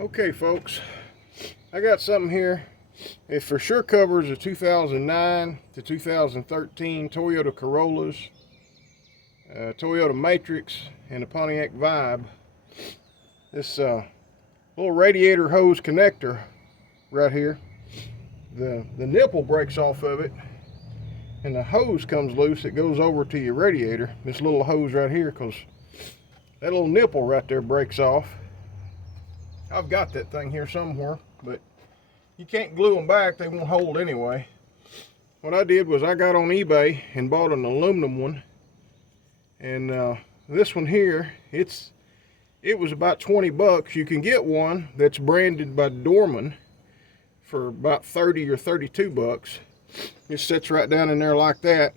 Okay folks, I got something here. It for sure covers the 2009 to 2013 Toyota Corollas, Toyota Matrix, and the Pontiac Vibe. This little radiator hose connector right here, the nipple breaks off of it and the hose comes loose. It goes over to your radiator, this little hose right here, because that little nipple right there breaks off. I've got that thing here somewhere, but you can't glue them back, they won't hold anyway. What I did was I got on eBay and bought an aluminum one, and this one here, it was about 20 bucks. You can get one that's branded by Dorman for about 30 or 32 bucks. It sits right down in there like that.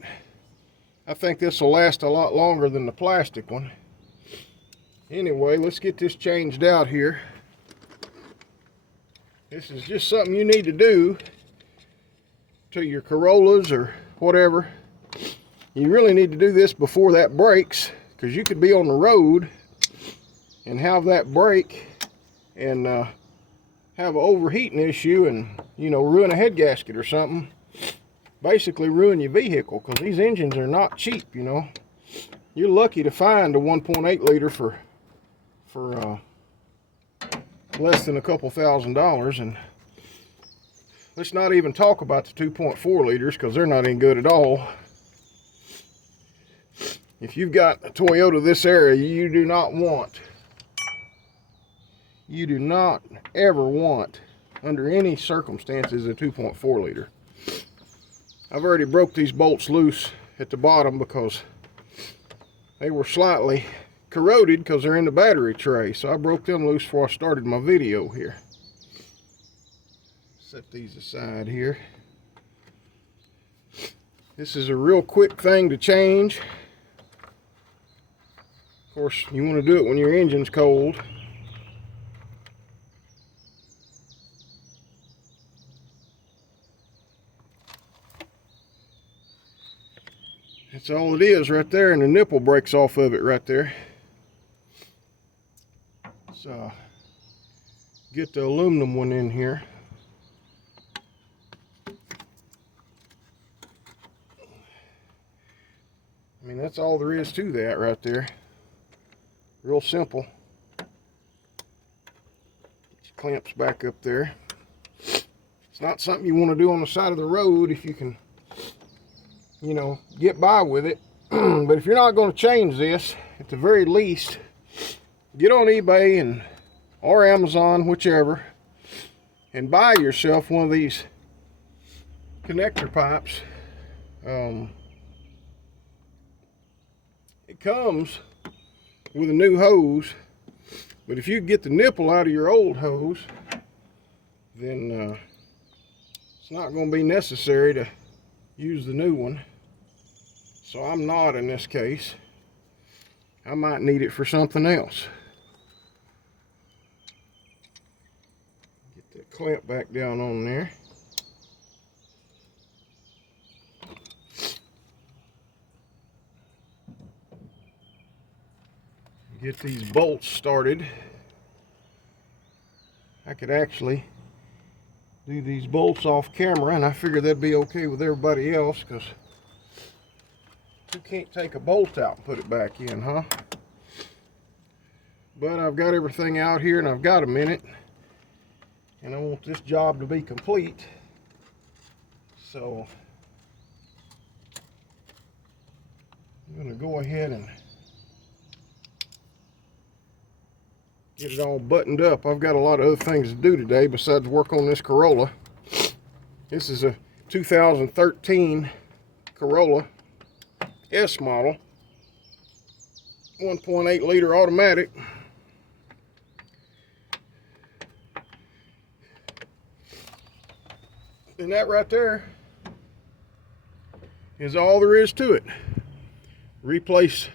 I think this will last a lot longer than the plastic one. Anyway, let's get this changed out here. This is just something you need to do to your Corollas or whatever. You really need to do this before that breaks, because you could be on the road and have that break and have an overheating issue and, you know, ruin a head gasket or something. Basically ruin your vehicle, because these engines are not cheap, you know. You're lucky to find a 1.8 liter for less than a couple $1,000s, and let's not even talk about the 2.4 liters, because they're not any good at all. If you've got a Toyota this area, you do not ever want, under any circumstances, a 2.4 liter. I've already broke these bolts loose at the bottom because they were slightly corroded because they're in the battery tray. So I broke them loose before I started my video here. Set these aside here. This is a real quick thing to change. Of course, you want to do it when your engine's cold. That's all it is right there, and the nipple breaks off of it right there. So get the aluminum one in here. I mean, that's all there is to that right there. Real simple. Get your clamps back up there. It's not something you want to do on the side of the road if you can, you know, get by with it. But if you're not going to change this, at the very least, get on eBay or Amazon, whichever, and buy yourself one of these connector pipes. It comes with a new hose, but if you get the nipple out of your old hose, then it's not going to be necessary to use the new one. So I'm not in this case. I might need it for something else. Get that clamp back down on there. Get these bolts started. I could actually do these bolts off camera, and I figured that'd be okay with everybody else, because you can't take a bolt out and put it back in, huh? But I've got everything out here and I've got a minute, and I want this job to be complete. So I'm going to go ahead and get it all buttoned up. I've got a lot of other things to do today besides work on this Corolla. This is a 2013 Corolla S model, 1.8 liter automatic. And that right there is all there is to it. Replace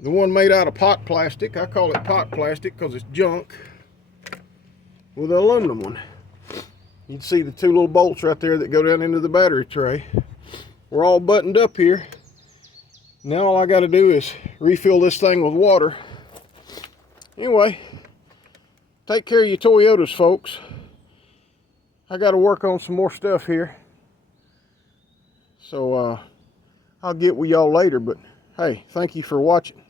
the one made out of pot plastic. I call it pot plastic because it's junk, with an aluminum one. You'd see the two little bolts right there that go down into the battery tray. We're all buttoned up here. Now all I got to do is refill this thing with water. Anyway, take care of your Toyotas, folks. I got to work on some more stuff here. So I'll get with y'all later, but hey, thank you for watching.